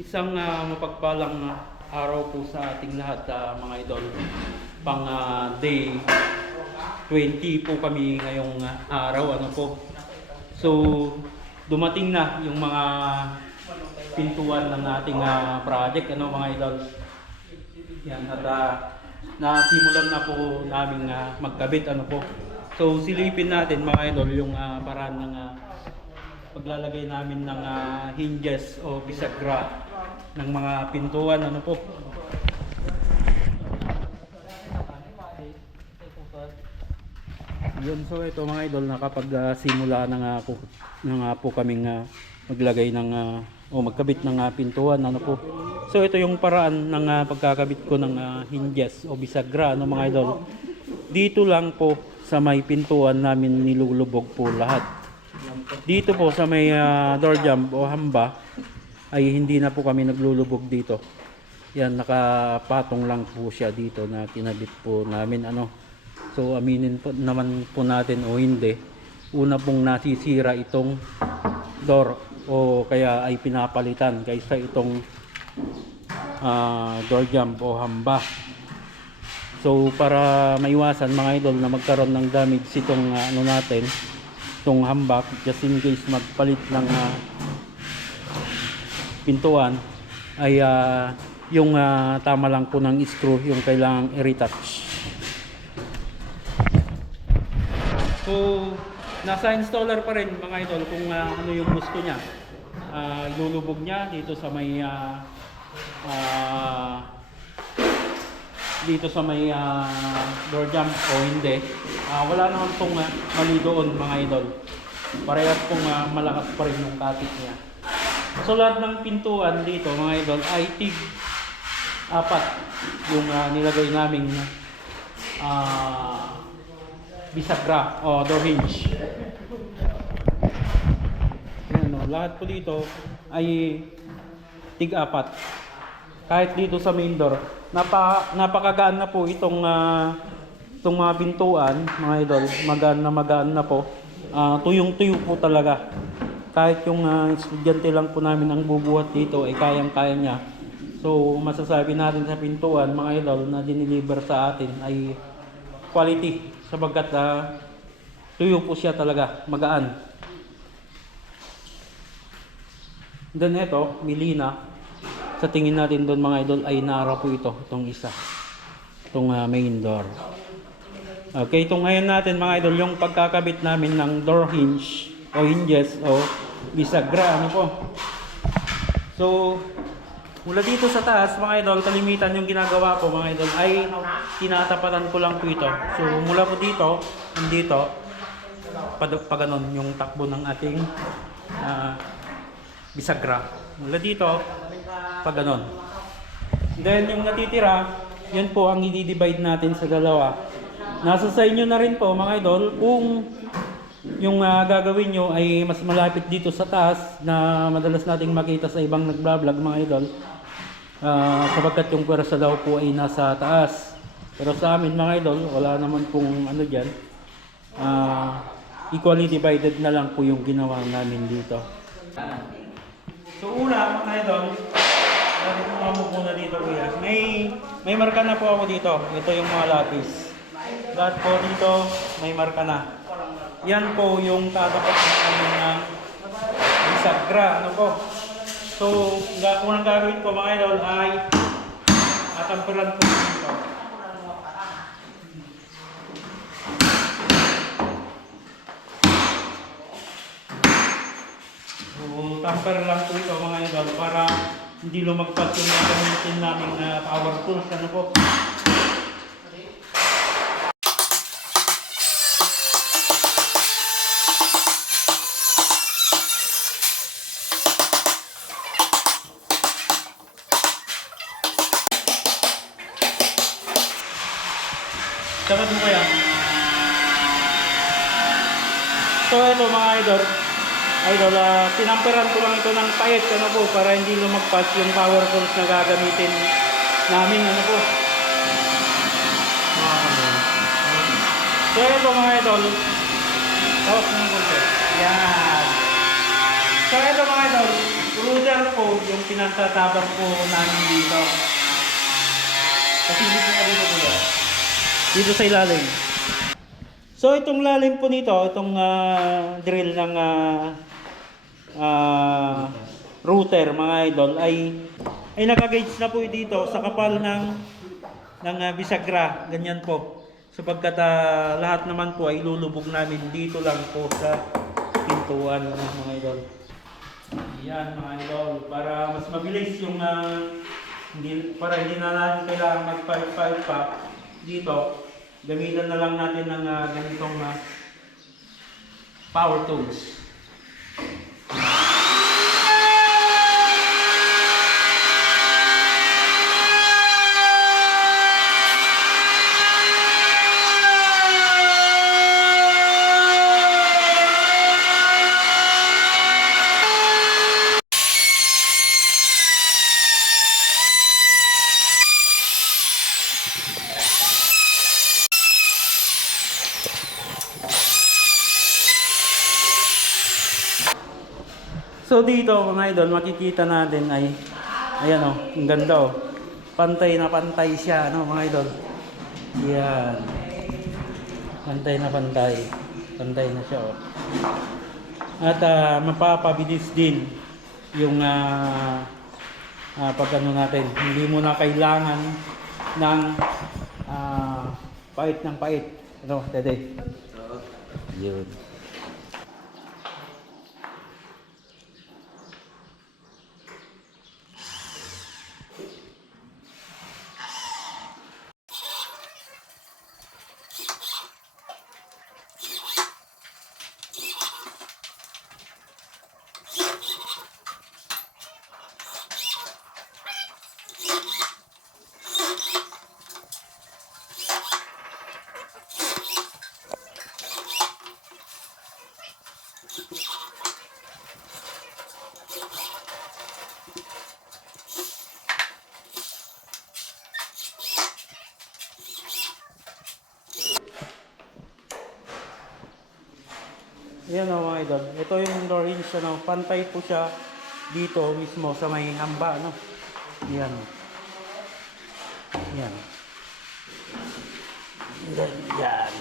Isang ah, mapagpalang araw po sa ating lahat ah, mga idol. Pang ah, day 20 po kami ngayong ah, araw ano po. So dumating na yung mga pintuan ng ating ah, project ano mga idol. Yan at ah, nasimulan na po namin ah, magkabit ano po. So silipin natin mga idol yung ah, paraan ng ah, paglalagay namin ng ah, hinges o bisagra ng mga pintuan ano po. Yun, so ito mga idol, nakapag-simula na nga po, na nga po kaming ah, maglagay ng ah, o magkabit ng ah, pintuan ano po. So ito yung paraan ng ah, pagkakabit ko ng ah, hinges o bisagra ano mga idol. Dito lang po sa may pintuan namin nilulubog po lahat. Dito po sa may ah, door jump o hamba ay hindi na po kami naglulubog dito. Yan nakapatong lang po siya dito na kinabit po namin ano. So aminin po naman po natin o hindi. Una pong nasisira itong door o kaya ay pinapalitan kaysa itong ah, door jump o hamba. So para maiwasan mga idol na magkaroon ng damage itong ah, ano natin, itong hambak just in case magpalit ng ah, pintuan ay ah, yung ah, tama lang po ng screw yung kailangang i-retouch. So nasa installer pa rin mga idol kung ah, ano yung gusto niya. Ah, ilulubog niya dito sa may ah, ah, dito sa may ah, door jump o hindi. Ah, wala naman pong ah, mali doon mga idol. Parehas pong ah, malakas pa rin yung katik niya. So lahat ng pintuan dito mga idol ay tig apat yung ah, nilagay naming ah, bisagra o door hinge. Ayan, o, lahat po dito ay tig apat. Kahit dito sa main door, napa, napakagaan na po itong ah, itong mga pintuan, mga idol, magaan na magaan na po. Ah, tuyong-tuyo po talaga. Kahit yung ah, estudyante lang po namin ang bubuhat dito ay kayang-kaya niya. So masasabi natin sa pintuan, mga idol, na diniliver sa atin ay quality sapagkat ah, tuyo po siya talaga, magaan. Then ito, Milina. Sa tingin natin doon mga idol ay nara po ito, itong isa. Itong ah, main door. Okay, ito ngayon natin mga idol, yung pagkakabit namin ng door hinge o hinges o bisagra, ano po. So, mula dito sa taas mga idol, kalimitan yung ginagawa ko mga idol ay tinatapatan ko lang po ito. So, mula po dito, nandito, pag, pag ganun, yung takbo ng ating ah, bisagra. Mula dito, pag ganun. Then yung natitira, yan po ang i-divide natin sa dalawa. Nasa sa inyo na rin po mga idol kung yung ah, gagawin nyo ay mas malapit dito sa taas na madalas nating makita sa ibang nagbablog mga idol. Ah, sapagkat yung pwersa daw po ay nasa taas. Pero sa amin mga idol, wala naman pong ano dyan. Ah, equally divided na lang po yung ginawa namin dito. So una mga idol, muna dito kuya? May, may marka na po ako dito. Ito yung mga lapis. Lahat po dito, may marka na. Yan po yung tatapat ng aming uh, bisagra. Ano po? So, unang gagawin ko mga idol ay atampuran ko dito. So, tamper lang po ito mga idol para hindi lumagpas yung gagamitin namin na power tools. Ano po? So ito mga idol, idol, uh, tinamperan ko lang ito ng pahit ano po, para hindi lumagpas yung power tools na gagamitin namin ano po. So ito mga idol, tapos ng konti. Yan. So ito mga idol, router po yung pinagtatabang po namin dito. Kasi dito na dito kuya. Dito sa ilalim. So itong lalim po nito, itong ah, drill ng ah, ah, router mga idol ay ay nakagauge na po dito sa kapal ng ng ah, bisagra, ganyan po. Sapagkat ah, lahat naman po ay lulubog namin dito lang po sa pintuan mga idol. Yan mga idol, para mas mabilis yung ah, hindi, para hindi na natin kailangan mag-file-file pa dito, gamitan na lang natin ng ah, ganitong ah, power tools. So dito mga idol, makikita natin ay ayan oh, ang ganda oh. Pantay na pantay siya, ano mga idol. Yan. Pantay na pantay. Pantay na siya oh. At ah, mapapabilis din yung ah ah, pag ano natin, hindi mo na kailangan ng ah, pait ng pait. Ano, dede? Yun. Yan o mga idol. Ito yung door hinge, ano, pantay po siya dito mismo sa may hamba, no? Yan. Yan. Yan. Yan.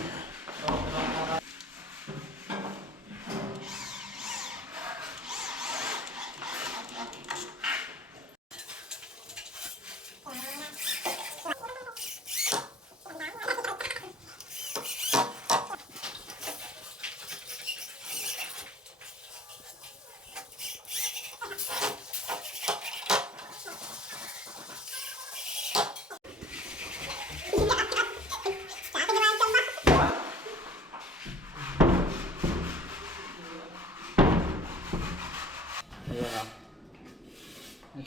Ayan o.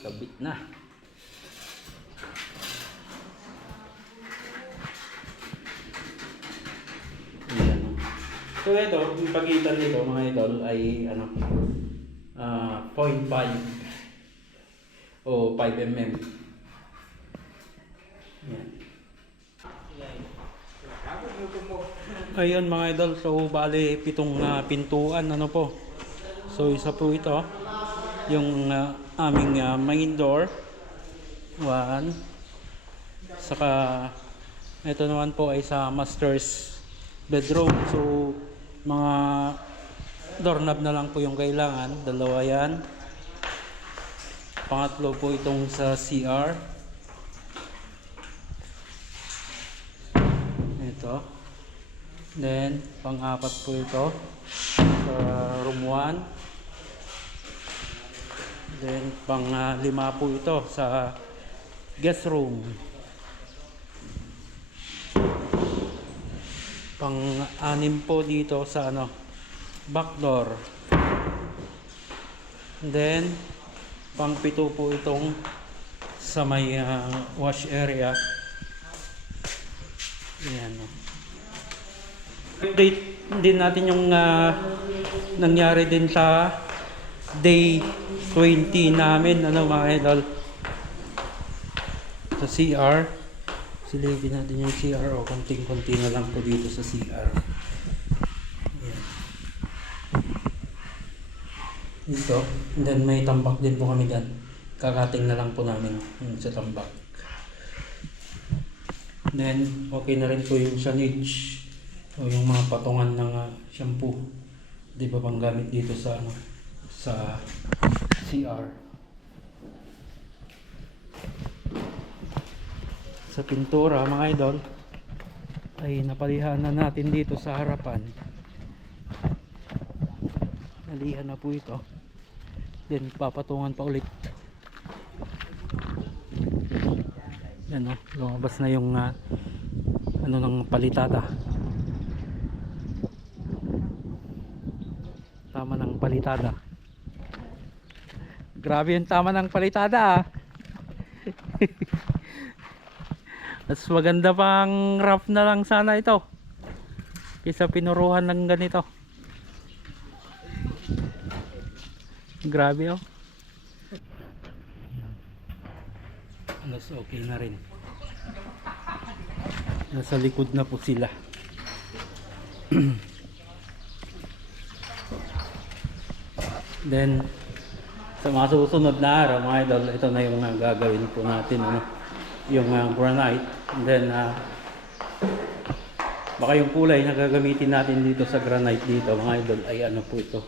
Nakabit na. Ayan. So ito, yung pagitan nito mga idol ay ano, ah 0.5 o 5 mm. Ayan. Ayun mga idol, so bali pitong ah, pintuan ano po. So isa po ito, yung ah, aming ah, main door. One. Saka ito naman po ay sa master's bedroom. So mga doorknob na lang po yung kailangan. Dalawa yan. Pangatlo po itong sa CR. Ito. Then, pang-apat po ito sa room 1. Then, pang-lima po ito sa guest room. Pang-anim po dito sa ano, back door. Then, pang-pito po itong sa may ah, wash area. Yan. oh. Update din natin yung ah, nangyari din sa day 20 namin, ano mga idol. Sa CR. Silipin natin yung CR o konting-konti na lang po dito sa CR. Ayan. Dito. And then may tambak din po kami dyan. Kakating na lang po namin yung sa tambak. Then, okay na rin po yung sanage o yung mga patungan ng ah, shampoo. Di ba pang gamit dito sa ano sa CR. Sa pintura mga idol ay napalihan na natin dito sa harapan. Nalihan na po ito. Then papatungan pa ulit. Yan o, lumabas na yung ah, ano ng palitada. Tama ng palitada. Grabe yung tama ng palitada ah. Mas maganda pang rough na lang sana ito. Kaysa pinuruhan ng ganito. Grabe oh. Mas okay na rin. Nasa likod na po sila. Then, sa mga susunod na araw, mga idol, ito na yung uh, gagawin po natin, ano, yung uh, granite. And then, uh, baka yung kulay na gagamitin natin dito sa granite dito, mga idol, ay ano po ito,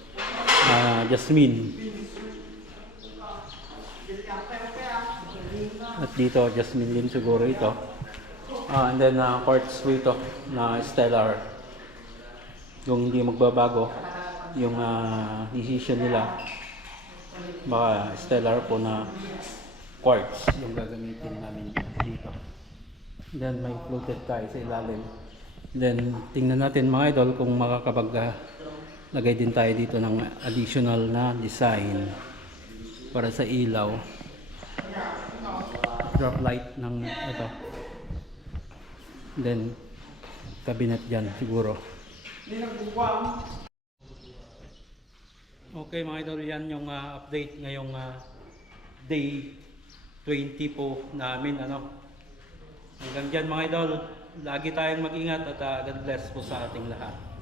ah, jasmine. At dito, jasmine din siguro ito. Ah, and then, uh, quartz po ito na stellar. Yung hindi magbabago, yung ah, decision nila baka stellar po na quartz yung gagamitin namin dito. Then may fluted tayo sa ilalim. Then tingnan natin mga idol kung makakapag din tayo dito ng additional na design para sa ilaw. Drop light ng ito. Then cabinet dyan siguro. Okay mga idol, yan yung ah, update ngayong ah, day 20 po namin ano. Hanggang dyan mga idol, lagi tayong mag-ingat at ah, God bless po sa ating lahat.